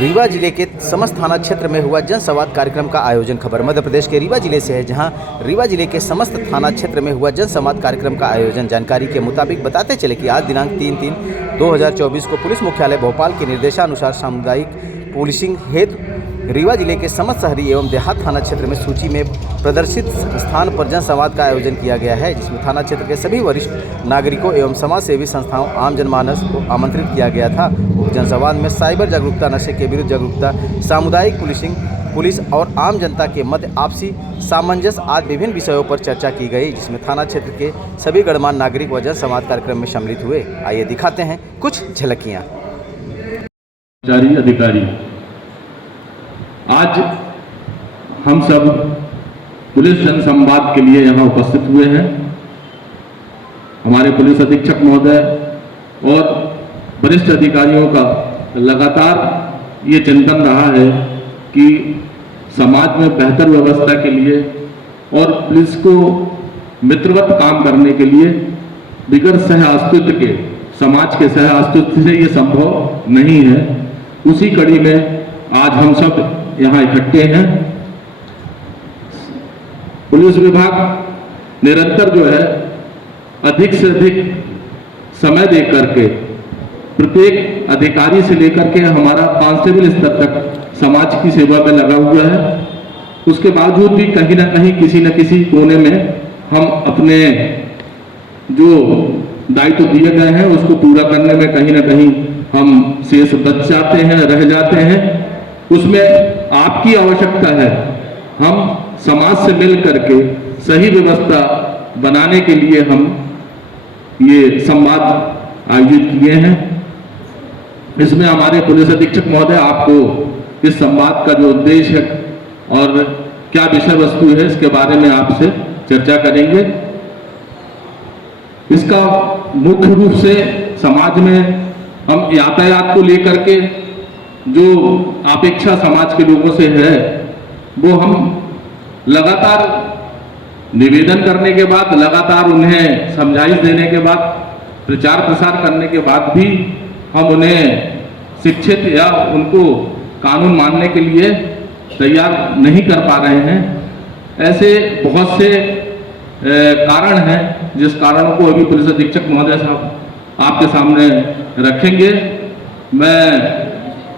रीवा जिले के समस्त थाना क्षेत्र में हुआ जनसंवाद कार्यक्रम का आयोजन। खबर मध्य प्रदेश के रीवा जिले से है, जहां रीवा जिले के समस्त थाना क्षेत्र में हुआ जनसंवाद कार्यक्रम का आयोजन। जानकारी के मुताबिक बताते चले कि आज दिनांक 3/3/2024 को पुलिस मुख्यालय भोपाल के निर्देशानुसार सामुदायिक पुलिसिंग हेतु रीवा जिले के समस्त शहरी एवं देहात थाना क्षेत्र में सूची में प्रदर्शित स्थान पर जनसंवाद का आयोजन किया गया है, जिसमें थाना क्षेत्र के सभी वरिष्ठ नागरिकों एवं समाज सेवी संस्थाओं आम जनमानस को आमंत्रित किया गया था। जनसंवाद में साइबर जागरूकता, नशे के विरुद्ध जागरूकता, सामुदायिक पुलिसिंग, पुलिस और आम जनता के मध्य आपसी सामंजस्य आदि विभिन्न विषयों पर चर्चा की गई, जिसमें थाना क्षेत्र के सभी गणमान्य नागरिक व जनसंवाद कार्यक्रम में सम्मिलित हुए। आइए दिखाते हैं कुछ झलकियाँ। अधिकारी, आज हम सब पुलिस जनसंवाद के लिए यहाँ उपस्थित हुए हैं। हमारे पुलिस अधीक्षक महोदय और वरिष्ठ अधिकारियों का लगातार ये चिंतन रहा है कि समाज में बेहतर व्यवस्था के लिए और पुलिस को मित्रवत काम करने के लिए बिगड़ सह अस्तित्व के, समाज के सह अस्तित्व से ये संभव नहीं है। उसी कड़ी में आज हम सब यहाँ इकट्ठे हैं। पुलिस विभाग निरंतर जो है अधिक से अधिक समय दे करके प्रत्येक अधिकारी से लेकर के हमारा कांस्टेबल स्तर तक समाज की सेवा में लगा हुआ है। उसके बावजूद भी कहीं ना कहीं किसी न किसी कोने में हम अपने जो दायित्व दिए गए हैं उसको पूरा करने में कहीं ना कहीं हम शेष बच जाते हैं, रह जाते हैं। उसमें आपकी आवश्यकता है। हम समाज से मिल करके सही व्यवस्था बनाने के लिए हम ये संवाद आयोजित किए हैं। इसमें हमारे पुलिस अधीक्षक महोदय आपको इस संवाद का जो उद्देश्य है और क्या विषय वस्तु है इसके बारे में आपसे चर्चा करेंगे। इसका मुख्य रूप से समाज में हम यातायात को लेकर के जो अपेक्षा समाज के लोगों से है वो हम लगातार निवेदन करने के बाद, लगातार उन्हें समझाइश देने के बाद, प्रचार प्रसार करने के बाद भी हम उन्हें शिक्षित या उनको कानून मानने के लिए तैयार नहीं कर पा रहे हैं। ऐसे बहुत से कारण हैं जिस कारणों को अभी पुलिस अधीक्षक महोदय साहब आपके सामने रखेंगे। मैं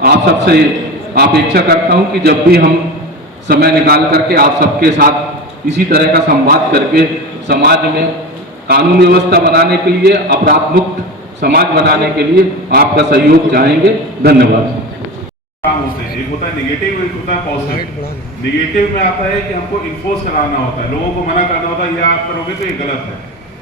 आप सबसे अपेक्षा करता हूं कि जब भी हम समय निकाल करके आप सबके साथ इसी तरह का संवाद करके समाज में कानून व्यवस्था बनाने के लिए, अपराध मुक्त समाज बनाने के लिए आपका सहयोग चाहेंगे। धन्यवाद। काम होते हैं, एक होता है नेगेटिव, एक होता है पॉजिटिव। नेगेटिव में आता है कि हमको इन्फोर्स कराना होता है, लोगों को मना करना होता है, ये आप करोगे तो ये गलत है,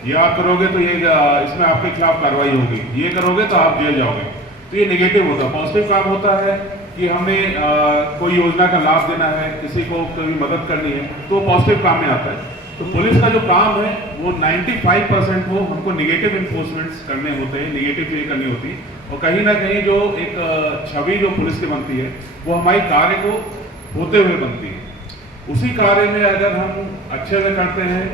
ये आप करोगे तो ये इसमें आपके खिलाफ कार्रवाई होगी, ये करोगे तो आप जेल जाओगे। तो ये नेगेटिव होता है। पॉजिटिव काम होता है कि हमें कोई योजना का लाभ देना है, किसी को कभी मदद करनी है, तो पॉजिटिव काम में आता है। तो पुलिस का जो काम है वो 95% हो हमको नेगेटिव इन्फोर्समेंट्स करने होते हैं, नेगेटिव ये करनी होती है। और कहीं ना कहीं जो एक छवि जो पुलिस की बनती है वो हमारी कार्य को होते हुए बनती है। उसी कार्य में अगर हम अच्छे से करते हैं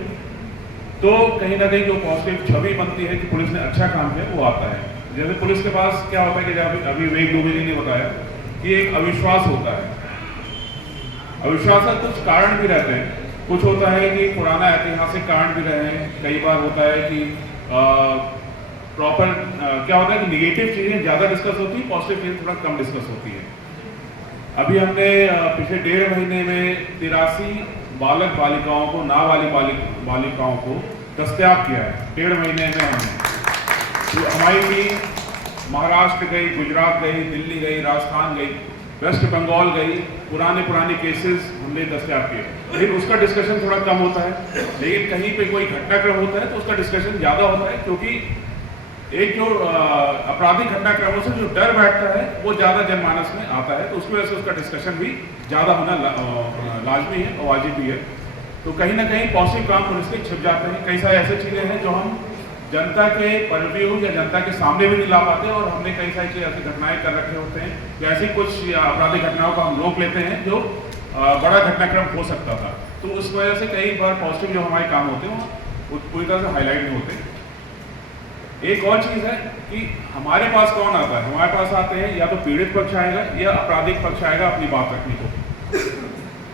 तो कहीं ना कहीं जो पॉजिटिव छवि बनती है कि पुलिस ने अच्छा काम किया वो आता है। जैसे पुलिस के पास क्या होता है कि जब अभी विवेक दुबे जी ने बताया कि एक अविश्वास होता है। अविश्वास का कुछ कारण भी रहते हैं। कुछ होता है कि पुराना ऐतिहासिक कारण भी रहे हैं। कई बार होता है कि प्रॉपर क्या होता है कि निगेटिव चीजें ज्यादा डिस्कस होती है, पॉजिटिव चीजें थोड़ा कम डिस्कस होती है। अभी हमने पिछले 1.5 महीने में 83 बालक बालिकाओं को, नाबालिग बालिकाओं को दस्तयाब किया है। 1.5 महीने में हमने तो हमारी टीम महाराष्ट्र गई, गुजरात गई, दिल्ली गई, राजस्थान गई, वेस्ट बंगाल गई, पुराने केसेस हमने दस्तयाब किए। लेकिन उसका डिस्कशन थोड़ा कम होता है। लेकिन कहीं पे कोई घटनाक्रम होता है तो उसका डिस्कशन ज़्यादा होता है, क्योंकि एक जो आपराधिक घटनाक्रमों से जो डर बैठता है वो ज़्यादा जनमानस में आता है, तो उसकी वजह से उसका डिस्कशन भी ज़्यादा होना लाजमी है और वाजिब भी है। तो कहीं ना कहीं पॉजिटिव काम पुलिस के छिप जाते हैं। कई सारी ऐसी चीज़ें हैं जो हम जनता के परव्यू या जनता के सामने भी नहीं ला पाते, और हमने कई सारी चीज़ ऐसी घटनाएं कर रखे होते हैं या ऐसी कुछ आपराधिक घटनाओं को हम रोक लेते हैं जो बड़ा घटनाक्रम हो सकता था। तो उस वजह से कई बार पॉजिटिव जो हमारे काम होते हैं वो पूरी तरह से हाईलाइट नहीं होते। एक और चीज़ है कि हमारे पास कौन आता है, हमारे पास आते हैं या तो पीड़ित पक्ष आएगा या आपराधिक पक्ष आएगा अपनी बात रखने को।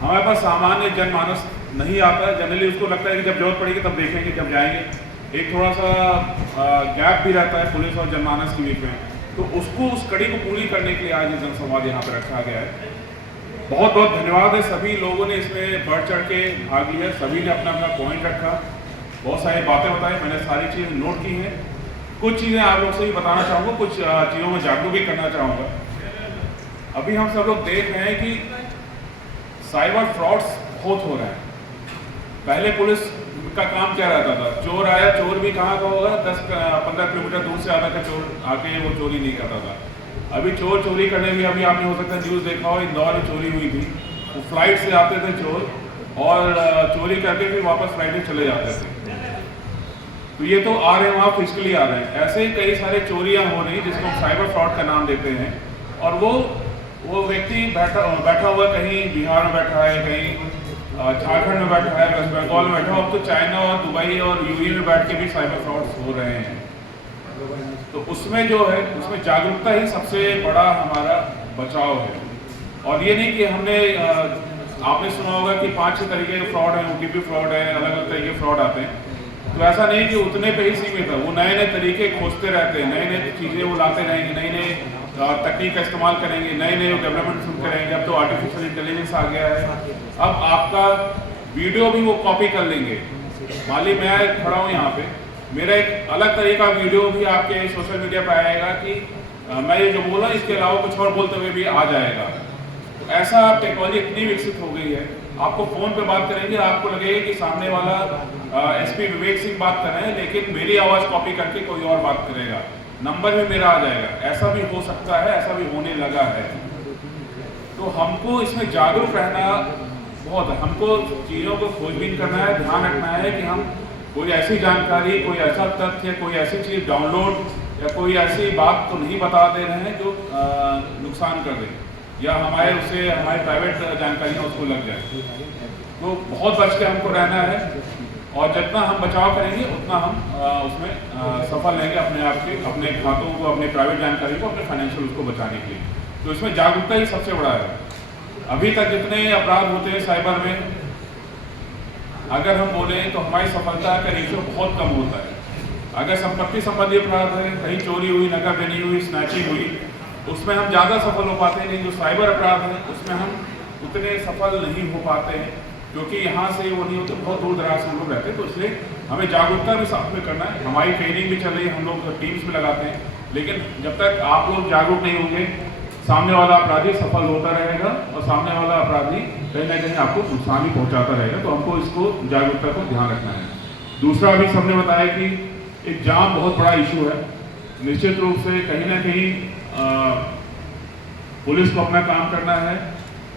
हमारे पास सामान्य जनमानस नहीं आता है। जनरली उसको लगता है कि जब जरूरत पड़ेगी तब देखेंगे, जब जाएंगे। एक थोड़ा सा गैप भी रहता है पुलिस और जनमानस के बीच में, तो उसको उस कड़ी को पूरी करने के लिए आज ये जनसंवाद यहाँ पर रखा गया है। बहुत बहुत धन्यवाद है सभी लोगों ने इसमें बढ़ चढ़ के भाग लिया, सभी ने अपना अपना पॉइंट रखा, बहुत सारी बातें बताई, मैंने सारी चीज़ें नोट की हैं। कुछ चीज़ें आप लोग से भी बताना चाहूँगा, कुछ चीज़ों में जागरूक भी करना चाहूँगा। अभी हम सब लोग देख रहे हैं कि साइबर फ्रॉड्स बहुत हो रहे हैं। पहले पुलिस का काम क्या रहता था, चोर आया, चोर भी कहाँ का होगा, 10-15 किलोमीटर दूर से आता था चोर, आके वो चोरी नहीं करता था। अभी चोर चोरी करने भी, अभी आपने हो सकता है न्यूज़ देखा हो, इंदौर में चोरी हुई थी। वो फ्लाइट से आते थे चोर और चोरी करके फिर वापस फ्लाइट में चले जाते थे। तो ये तो आ रहे हैं, वहाँ फिजिकली आ रहे हैं। ऐसे ही कई सारे चोरियाँ हो रही जिसको हम साइबर फ्रॉड का नाम देते हैं। और वो व्यक्ति बैठा हुआ कहीं बिहार में बैठा है, कहीं झारखंड में बैठा है, वेस्ट बंगाल में बैठा है। अब तो चाइना और दुबई और यूएई में बैठ के भी साइबर फ्रॉड्स हो रहे हैं। तो उसमें जो है, उसमें जागरूकता ही सबसे बड़ा हमारा बचाव है। और ये नहीं कि हमने आपने सुना होगा कि 5-6 तरीके के फ्रॉड हैं, ओटीपी फ्रॉड है, अलग अलग तरीके के फ्रॉड आते हैं। तो ऐसा नहीं कि उतने पे ही सीमित है, वो नए नए तरीके खोजते रहते हैं, नए नए चीज़ें वो लाते रहेंगे, नई नई तकनीक का इस्तेमाल करेंगे, नए नए डेवलपमेंट करेंगे। अब तो आर्टिफिशियल इंटेलिजेंस आ गया है, अब आपका वीडियो भी वो कॉपी कर लेंगे। मान ली मैं खड़ा हूँ यहाँ पे, मेरा एक अलग तरीका वीडियो भी आपके सोशल मीडिया पर आएगा कि मैं ये जो बोला इसके अलावा कुछ और बोलते हुए भी आ जाएगा। तो ऐसा टेक्नोलॉजी इतनी विकसित हो गई है, आपको फ़ोन पे बात करेंगे, आपको लगेगा कि सामने वाला एसपी विवेक सिंह बात कर रहे हैं, लेकिन मेरी आवाज़ कॉपी करके कोई और बात करेगा, नंबर भी मेरा आ जाएगा। ऐसा भी हो सकता है, ऐसा भी होने लगा है। तो हमको इसमें जागरूक रहना बहुत है। हमको चीज़ों को खोजबीन करना है, ध्यान रखना है कि हम कोई ऐसी जानकारी, कोई ऐसा तथ्य, कोई ऐसी चीज़ डाउनलोड या कोई ऐसी बात तो नहीं बता दे रहे हैं जो नुकसान कर दे या हमारे प्राइवेट जानकारियाँ उसको लग जाए। तो बहुत बच के हमको रहना है और जितना हम बचाव करेंगे उतना हम उसमें सफल रहेंगे अपने आप के, अपने खातों को, अपने प्राइवेट जानकारी को, अपने फाइनेंशियल उसको बचाने के लिए। तो इसमें जागरूकता ही सबसे बड़ा है। अभी तक जितने अपराध होते हैं साइबर में, अगर हम बोलें तो हमारी सफलता का रेशियो बहुत कम होता है। अगर संपत्ति संबंधी अपराध है, कहीं चोरी हुई, नकद देनी हुई, स्नैचिंग हुई, उसमें हम ज़्यादा सफल हो पाते हैं। लेकिन जो साइबर अपराध है उसमें हम उतने सफल नहीं हो पाते हैं, क्योंकि यहाँ से वो नहीं होते, बहुत दूर दराज से हम लोग रहते हैं। तो इसलिए हमें जागरूकता भी साथ में करना है। हमारी ट्रेनिंग भी चल रही है, हम लोग टीम्स में लगाते हैं। लेकिन जब तक आप लोग जागरूक नहीं होंगे, सामने वाला अपराधी सफल होता रहेगा और सामने वाला अपराधी कहीं ना कहीं आपको नुकसान ही पहुंचाता रहेगा। तो हमको इसको जागरूकता को ध्यान रखना है। दूसरा, अभी सबने बताया कि एक जाम बहुत बड़ा इशू है। निश्चित रूप से कहीं ना कहीं पुलिस को अपना काम करना है,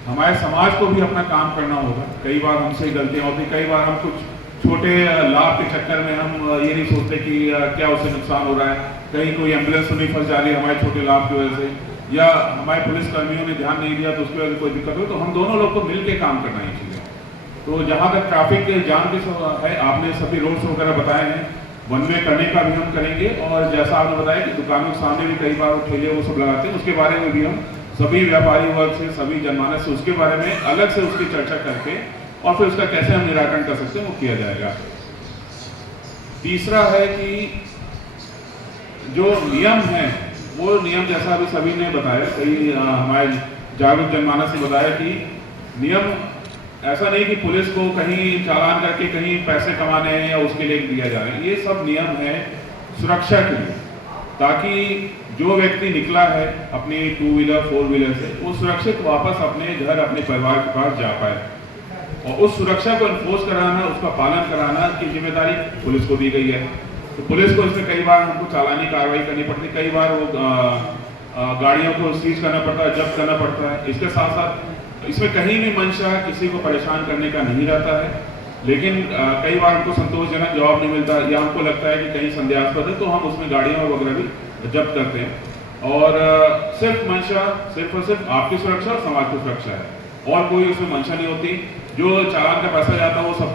हमारे समाज को भी अपना काम करना होगा। कई बार हमसे गलतियाँ होती, कई बार हम कुछ छोटे लाभ के चक्कर में हम ये नहीं सोचते कि क्या उससे नुकसान हो रहा है। कहीं कोई एम्बुलेंस तो नहीं फंस जा रही है हमारे छोटे लाभ की वजह से, या हमारे पुलिस कर्मियों ने ध्यान नहीं दिया तो उसकी वजह से कोई दिक्कत हो। तो हम दोनों लोग को मिल के काम करना है चीज़ें। तो जहाँ तक ट्रैफिक के जाम के है, आपने सभी रोड्स वगैरह बताए हैं, वन वे करने का भी हम करेंगे। और जैसा आपने बताया कि दुकानों के सामने भी कई बार वो ठेले वो सब लगाते हैं, उसके बारे में भी हम सभी व्यापारी वर्ग से, सभी जनमानस से उसके बारे में अलग से उसकी चर्चा करके और फिर उसका कैसे हम निराकरण कर सकते हैं वो किया जाएगा। तीसरा है कि जो नियम है वो नियम, जैसा अभी सभी ने बताया, कई हमारे जागरूक जनमानस ने बताया कि नियम ऐसा नहीं कि पुलिस को कहीं चालान करके कहीं पैसे कमाने हैं या उसके लिए दिया जा रहा है। ये सब नियम है सुरक्षा के लिए, ताकि जो व्यक्ति निकला है अपनी 2 व्हीलर 4 व्हीलर से, वो सुरक्षित वापस अपने घर, अपने परिवार के पास जा पाए। और उस सुरक्षा को इन्फोर्स कराना, उसका पालन कराना की जिम्मेदारी पुलिस को दी गई है। तो पुलिस को इसमें कई बार हमको चालानी कार्रवाई करनी पड़ती है, कई बार वो गाड़ियों को सीज करना पड़ता है, जब्त करना पड़ता है। इसके साथ साथ इसमें कहीं भी मंशा किसी को परेशान करने का नहीं रहता है, लेकिन कई बार हमको संतोषजनक जवाब नहीं मिलता या हमको लगता है कि कहीं संदेहास्पद है, तो हम उसमें गाड़ियाँ वगैरह भी जब्त करते हैं। और सिर्फ मंशा सिर्फ और सिर्फ आपकी सुरक्षा और समाज की सुरक्षा है, और कोई उसमें मंशा नहीं होती। जो चालान का पैसा जाता है वो सब